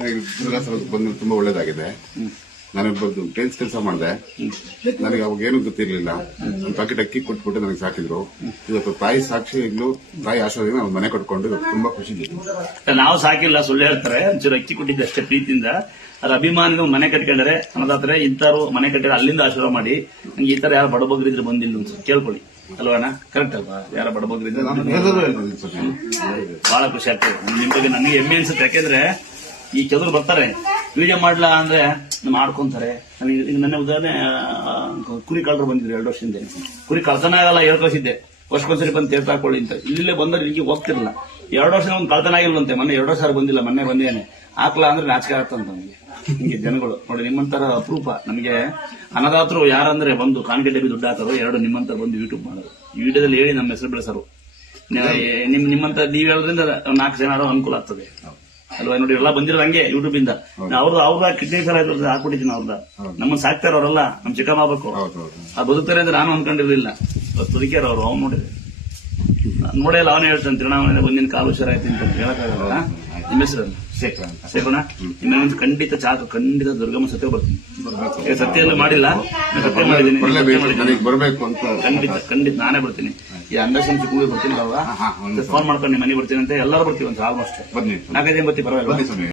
Durga sir ಬಂದು ತುಂಬಾ ಒಳ್ಳೇದಾಗಿದೆ. ನನಗೆ ಬಂದು ಟೆನ್ಸ್ ಕೆಲಸ ಮಾಡಿದೆ. ನನಗೆ ಅವಾಗ ಏನು ಗೊತ್ತಿರಲಿಲ್ಲ. ಒಂದು ಪ್ಯಾಕೆಟ್ ಅಕ್ಕಿ ಕೊಟ್ಬಿಟ್ಟು ನನಗೆ ಸಾಕಿದ್ರು. ಇವತ್ತು ತಾಯಿ ಸಾಕ್ಷಿ ಈಗಲೂ ತಾಯಿ ಆಶೀರ್ವಾದ ನಾವು ಮನೆ ಕೊಟ್ಕೊಂಡು ತುಂಬಾ ಖುಷಿ ನಾವು ಸಾಕಿಲ್ಲ ಸುಳ್ಳು ಹೇಳ್ತಾರೆ. ಒಂಚೂರು ಅಕ್ಕಿ ಕೊಟ್ಟಿದ್ದೆ ಅಷ್ಟೇ ಪ್ರೀತಿಯಿಂದ. ಅದ್ರ ಅಭಿಮಾನಿಗಳು ಮನೆ ಕಟ್ಕೊಂಡ್ರೆ ಅನ್ನೋದಾದ್ರೆ ಇಂಥವ್ರು ಮನೆ ಕಟ್ಟಿದ್ರೆ ಅಲ್ಲಿಂದ ಆಶೀರ್ವಾದ ಮಾಡಿ. ನಂಗೆ ಈ ತರ ಯಾರು ಬಡಬಗ್ರಿದ್ರೆ ಬಂದಿಲ್ಲ ಕೇಳ್ಕೊಳ್ಳಿ. ಅಲ್ವಾ ಕರೆಕ್ಟ್ ಅಲ್ವಾ? ಯಾರ ಬಡಬಗ್ರಿದ್ರೆ ನಾನು ಬಹಳ ಖುಷಿ ಆಗ್ತದೆ. ನಿಮ್ ಬಗ್ಗೆ ನನಗೆ ಹೆಮ್ಮೆ ಅನ್ಸುತ್ತೆ. ಯಾಕೆಂದ್ರೆ ಈ ಕೆಲವರು ಬರ್ತಾರೆ. ವಿಡಿಯೋ ಮಾಡ್ಲಾ ಅಂದ್ರೆ ಮಾಡ್ಕೊಂತಾರೆ. ಈಗ ನನ್ನ ಉದಾಹರಣೆ ಕುರಿ ಕಳ್ಳರು ಬಂದಿದ್ರು ಎರಡು ವರ್ಷದಿಂದ. ಕುರಿ ಕಳ್ತನ ಆಗಲ್ಲ ಹೇಳ್ಕೊಸಿದ್ದೆ ವರ್ಷಕ್ಕೊಂದ್ಸರಿ ಬಂದು ತೀರ್ಥ ಹಾಕೊಳ್ಳಿ ಅಂತ. ಇಲ್ಲೇ ಬಂದ್ರೆ ಇಲ್ಲಿಗೆ ಹೋಗ್ತಿರಲ್ಲ ಎರಡು ವರ್ಷ ಒಂದು ಕಳ್ತನ ಆಗಿಲ್ಲಂತೆ. ಮೊನ್ನೆ ಎರಡು ವರ್ಷ ಬಂದಿಲ್ಲ, ಮೊನ್ನೆ ಬಂದೇನೆ. ಹಾಕ್ಲಾ ಅಂದ್ರೆ ನಾಚಿಕೆ ಆಗ್ತಂತ ನಮಗೆ. ಹಿಂಗೆ ಜನಗಳು. ನೋಡಿ, ನಿಮ್ಮಂತರ ಅಪರೂಪ ನಮಗೆ ಅನ್ನದಾತರು ಯಾರಂದ್ರೆ ಬಂದು ಡಬ್ಬಿ ದುಡ್ಡು ಹಾಕೋರು ಎರಡು ನಿಮ್ಮಂತರ ಬಂದು ಯೂಟ್ಯೂಬ್ ಮಾಡೋರು. ವಿಡಿಯೋದಲ್ಲಿ ಹೇಳಿ ನಮ್ಮ ಹೆಸರು ಬೆಳೆಸರು. ನಿಮ್ ನಿಮ್ಮಂತ ನೀವ್ ಹೇಳೋದ್ರಿಂದ ನಾಲ್ಕು ಜನ ಅನುಕೂಲ ಆಗ್ತದೆ. ಅಲ್ವಾ? ನೋಡಿ ಎಲ್ಲ ಬಂದಿರೋ ಹಂಗೆ ಯೂಟ್ಯೂಬ್ ಇಂದ. ಅವ್ರು ಅವ್ರ ಕಿಡ್ನಿ ಸಲ ಹಾಕ್ಬಿಟ್ಟಿದ್ದೀನಿ ಅವ್ರದ. ನಮ್ಮ ಸಾಕ್ತಾರ ಅವರೆಲ್ಲ ನಮ್ ಚಿಕ್ಕಮ್ಮ ಆಗ್ಬೇಕು ಆ ಬದುಕ್ತಾರೆ ಅಂತ ನಾನು ಅನ್ಕೊಂಡಿರ್ಲಿಲ್ಲ. ಬದುಕ್ಯಾರ ಅವ್ರು ಅವ್ನು ನೋಡಿದ್ರೆ ನೋಡಿ ಇಲ್ಲ ಅವನೇ ಹೇಳ್ತಾನೆ ತಿರುಣಾಮಣೆ ಬಂದಿನ ಕಾಲು ಹುಷಾರಾಯ್ತು ಅಂತ ಹೇಳಕ್ಕಾಗಲ್ಲ ನಿಮ್ಮ ಹೆಸರು ಶೇಖರ ಸೇರೋಣ ಇನ್ನೊಂದು ಖಂಡಿತ ಚಾಕು ಖಂಡಿತ ದುರ್ಗಮ್ಮ ಸತ್ಯ ಬರ್ತೀನಿ. ಸತ್ಯ ಎಲ್ಲ ಮಾಡಿಲ್ಲ. ಸತ್ಯ ಮಾಡಿದ್ದೀನಿ ಖಂಡಿತ ಖಂಡಿತ ನಾನೇ ಬರ್ತೀನಿ. ಈ ಬರ್ತೀನಿ ಫೋನ್ ಮಾಡ್ಕೊಂಡು ನಿಮ್ಮ ಮನೆಗೆ ಬರ್ತೀನಿ ಅಂತ ಎಲ್ಲರೂ ಬರ್ತೀವಿ ಅಂತ ಆಲ್ಮೋಸ್ಟ್. ಬನ್ನಿ ನಾಲ್ಕೈದು ಜನ ಬರ್ತೀವಿ ಪರವಾಗಿಲ್ಲ. ಬನ್ನಿ ಸ್ವಾಮಿ.